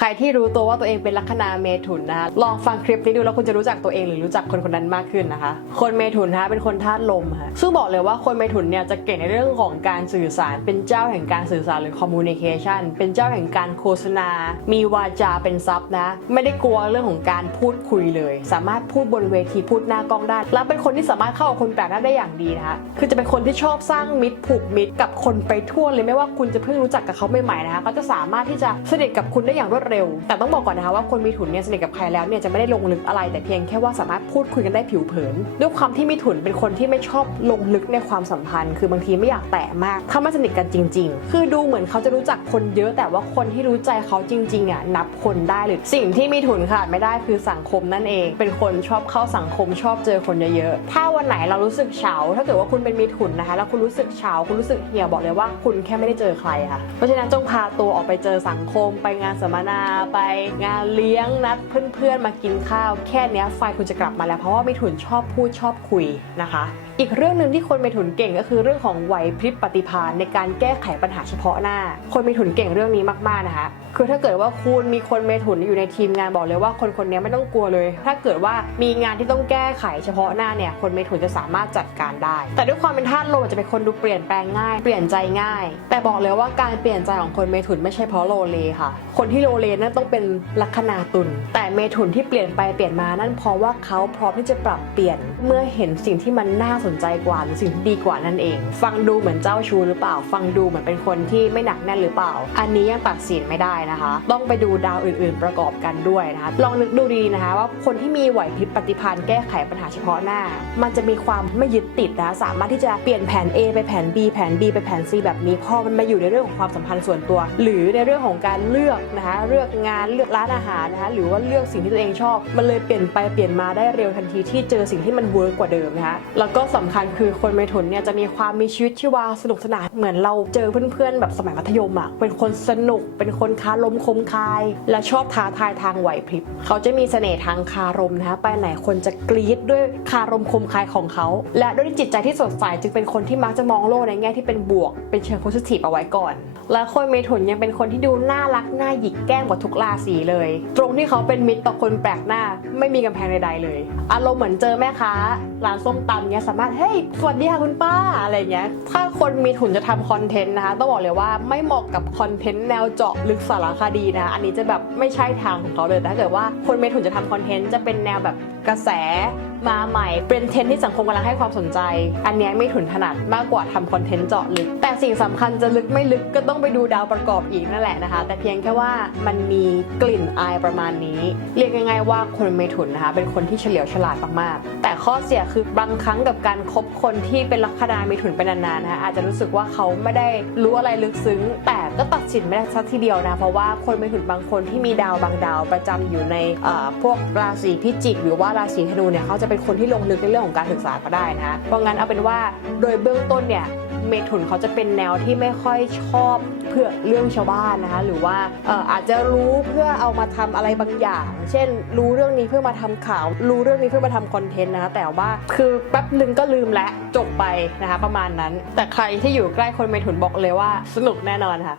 ใครที่รู้ตัวว่าตัวเองเป็นลัคนาเมถุนนะคะลองฟังคลิปนี้ดูแล้วคุณจะรู้จักตัวเองหรือรู้จักคนคนนั้นมากขึ้นนะคะ คนเมถุนนะคะเป็นคนธาตุลมค่ะซึ่งบอกเลยว่าคนเมถุนเนี่ยจะเก่งในเรื่องของการสื่อสาร เป็นเจ้าแห่งการสื่อสารหรือ communication เป็นเจ้าแห่งการโฆษณา มีวาจาเป็นทรัพย์นะ ไม่ได้กลัวเรื่องของการพูดคุยเลย สามารถพูดบนเวทีพูดหน้ากล้องได้ และเป็นคนที่สามารถเข้ากับคนแปลกหน้าได้อย่างดีนะคะคือจะเป็นคนที่ชอบสร้างมิตรผูกมิตรกับคนไปทั่วเลยไม่ว่าคุณจะเพิ่งรู้จักกับเขาใหม่ๆนะคะก็จะสามารถที่จะสนิทกับคุณได้อย่างรวดเร็ว แต่ต้องบอกก่อนนะคะว่าคนมีถุนเนี่ยสนิทกับใครแล้วเนี่ยจะไม่ได้ลงลึกอะไร แต่เพียงแค่ว่าสามารถพูดคุยกันได้ผิวเผิน ด้วยความที่มีถุนเป็นคนที่ไม่ชอบลงลึกในความสัมพันธ์ คือบางทีไม่อยากแตะมาก ถ้าไม่สนิทกันจริง ๆ คือดูเหมือนเขาจะรู้จักคนเยอะแต่ว่าคนที่รู้ใจเขาจริงๆอะนับคนได้เลยสิ่งที่มีถุนขาดไม่ได้คือสังคมนั่นเอง เป็นคนชอบเข้าสังคมชอบเจอคนเยอะๆถ้าวันไหนเรารู้สึกเฉาถ้าเกิดว่าคุณเป็นมีถุนนะคะ แล้วคุณรู้สึกเฉาคุณรู้สึกเหี่ยวบอกเลยว่าคุณแค่ไม่ได้เจอใครค่ะเพราะฉะนั้นจงพาตัวออกไปเจอสังคมไปงานสัมมนาไปงานเลี้ยงนัดเพื่อนๆมากินข้าว แค่นี้ไฟคุณจะกลับมาแล้วเพราะว่ามีถุนชอบพูดชอบคุยนะคะ อีกเรื่องหนึ่งที่คนเมถุนเก่งก็คือเรื่องของไหวพริบปฏิภาณในการแก้ไขปัญหาเฉพาะหน้า คนเมถุนเก่งเรื่องนี้มากๆนะคะ คือถ้าเกิดว่าคุณมีคนเมถุนอยู่ในทีมงานบอกเลยว่าคนคนนี้ไม่ต้องกลัวเลย ถ้าเกิดว่ามีงานที่ต้องแก้ไขเฉพาะหน้าเนี่ยคนเมถุนจะสามารถจัดการได้ แต่ด้วยความเป็นธาตุลมจะเป็นคนดูเปลี่ยนแปลงง่าย เปลี่ยนใจง่าย แต่บอกเลยว่าการเปลี่ยนใจของคนเมถุนไม่ใช่เพราะโลเลค่ะ คนที่โลเลนั่นต้องเป็นลัคนาตุลแต่เมถุนที่เปลี่ยนไปเปลี่ยนมานั่นเพราะว่าเขาพร้อมที่จะปรับเปลี่ยนเมื่อเห็นสิ่งที่มันน่าสนนใจกว่าหรือสิ่งที่ดีกว่านั่นเอง ฟังดูเหมือนเจ้าชู้หรือเปล่า ฟังดูเหมือนเป็นคนที่ไม่หนักแน่นหรือเปล่า อันนี้ยังตัดสินไม่ได้นะคะ ต้องไปดูดาวอื่น ๆ ประกอบกันด้วยนะคะ ลองนึกดูดีนะคะ ว่าคนที่มีไหวพริบปฏิภาณแก้ไขปัญหาเฉพาะหน้า มันจะมีความไม่ยึดติดนะคะสามารถที่จะเปลี่ยนแผน A ไปแผน B แผน B ไปแผน C แบบนี้พอมันมาอยู่ในเรื่องของความสัมพันธ์ส่วนตัว หรือในเรื่องของการเลือกนะคะเลือกงานเลือกร้านอาหารนะคะหรือว่าเลือกสิ่งที่ตัวเองชอบ มันเลยเปลี่ยนไปเปลี่ยนมาได้เร็วทันทีที่เจอสิ่งที่มันเวิร์กกว่าเดิมนะคะแล้วก็สำคัญคือคนเมถุนเนี่ยจะมีความมีชีวิตชีวาสนุกสนานเหมือนเราเจอเพื่อนๆ แบบสมัยมัธยมอะเป็นคนสนุกเป็นคนคารมคมคาย และชอบท้าทายทางไหวพริบ เขาจะมีเสน่ห์ทางคารมนะคะไปไหนคนจะกรี๊ดด้วยคารมคมคายของเขา และด้วยจิตใจที่สดใสจึงเป็นคนที่มักจะมองโลกในแง่ที่เป็นบวก เป็นเชิงโพสิทีฟเอาไว้ก่อน และคนเมถุนยังเป็นคนที่ดูน่ารักน่าหยิกแก้มกว่าทุกราศีเลย ตรงที่เขาเป็นมิตรต่อคนแปลกหน้า ไม่มีกำแพงใดๆเลย อารมณ์เหมือนเจอแม่ค้าร้านส้มตำเนี้ยสามารถ เฮ้ย สวัสดีค่ะคุณป้า อะไรเงี้ย ถ้าคนมีถุนจะทำคอนเทนต์นะคะ ต้องบอกเลยว่าไม่เหมาะกับคอนเทนต์แนวเจาะลึกสารคดีนะ อันนี้จะแบบไม่ใช่ทางของเขาเลย แต่ถ้าเกิดว่าคนมีถุนจะทำคอนเทนต์จะเป็นแนวแบบกระแสมาใหม่ เป็นเทรนด์ที่สังคมกำลังให้ความสนใจ อันเนี้ยไม่ถุนถนัดมากกว่าทำคอนเทนต์เจาะลึก แต่สิ่งสำคัญจะลึกไม่ลึกก็ต้องไปดูดาวประกอบอีกนั่นแหละนะคะ แต่เพียงแค่ว่ามันมีกลิ่นอายประมาณนี้ เรียกง่ายๆว่าคนเมถุนนะคะ เป็นคนที่เฉลียวฉลาดมากๆ แต่ข้อเสียคือบางครั้งกับการคบคนที่เป็นลัคนาเมถุนไปนานๆนะคะอาจจะรู้สึกว่าเขาไม่ได้รู้อะไรลึกซึ้ง แต่ก็ตัดสินไม่ได้สักทีเดียวนะ เพราะว่าคนเมถุนบางคนที่มีดาวบางดาวประจำอยู่ในเอ่อพวกราศีพิจิก หรือว่าราศีธนูเนี่ยเขาจะเป็นคนที่ลงลึกในเรื่องของการศึกษาก็ได้นะคะเพราะงั้นเอาเป็นว่าโดยเบื้องต้นเนี่ยเมถุนเขาจะเป็นแนวที่ไม่ค่อยชอบเพื่อเรื่องชาวบ้านนะคะหรือว่าอาจจะรู้เพื่อเอามาทำอะไรบางอย่าง เช่น รู้เรื่องนี้เพื่อมาทำข่าว รู้เรื่องนี้เพื่อมาทำคอนเทนต์นะคะแต่ว่าคือแป๊บหนึ่งก็ลืมและจบไปนะคะประมาณนั้น แต่ใครที่อยู่ใกล้คนเมถุนบอกเลยว่าสนุกแน่นอนค่ะ